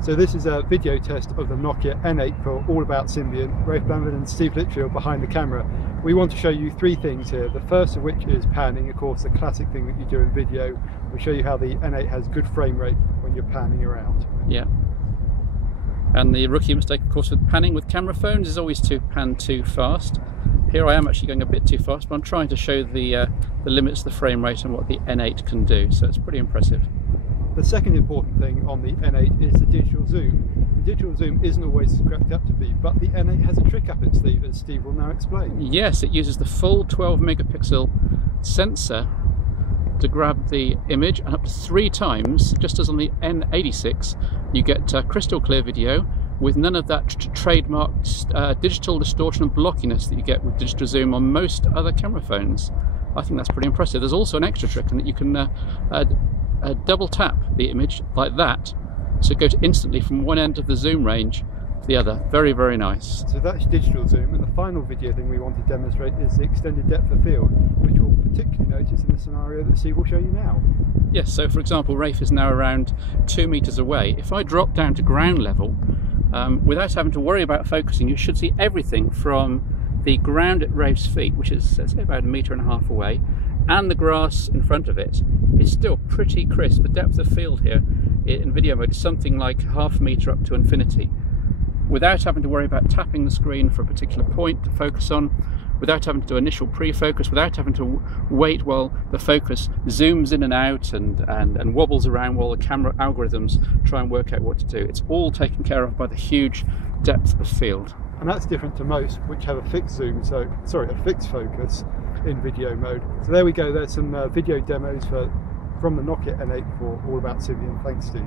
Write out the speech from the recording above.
So this is a video test of the Nokia N8 for All About Symbian. Rafe Bamford and Steve Litchfield behind the camera. We want to show you three things here. The first of which is panning, of course, the classic thing that you do in video. We'll show you how the N8 has good frame rate when you're panning around. Yeah. And the rookie mistake, of course, with panning with camera phones is always to pan too fast. Here I am actually going a bit too fast, but I'm trying to show the limits of the frame rate and what the N8 can do, so it's pretty impressive. The second important thing on the N8 is the digital zoom. The digital zoom isn't always as cracked up to be, but the N8 has a trick up its sleeve, as Steve will now explain. Yes, it uses the full 12 megapixel sensor to grab the image, and up to 3 times, just as on the N86, you get crystal clear video with none of that trademarked digital distortion and blockiness that you get with digital zoom on most other camera phones. I think that's pretty impressive. There's also an extra trick in that you can double tap the image like that, so it goes instantly from one end of the zoom range to the other. Very, very nice. So that's digital zoom, and the final video thing we want to demonstrate is the extended depth of field, which we'll particularly notice in the scenario that Steve will show you now. Yes, so for example, Rafe is now around 2 meters away. If I drop down to ground level, without having to worry about focusing, you should see everything from the ground at Rafe's feet, which is, let's say, about 1.5 meters away, and the grass in front of it. It's still pretty crisp. The depth of field here in video mode is something like 0.5 meter up to infinity, without having to worry about tapping the screen for a particular point to focus on, without having to do initial pre-focus, without having to wait while the focus zooms in and out and wobbles around while the camera algorithms try and work out what to do. It's all taken care of by the huge depth of field. And that's different to most, which have a fixed zoom, a fixed focus in video mode. So there we go, there's some video demos from the Nokia N8 for All About Symbian. Thanks, Steve.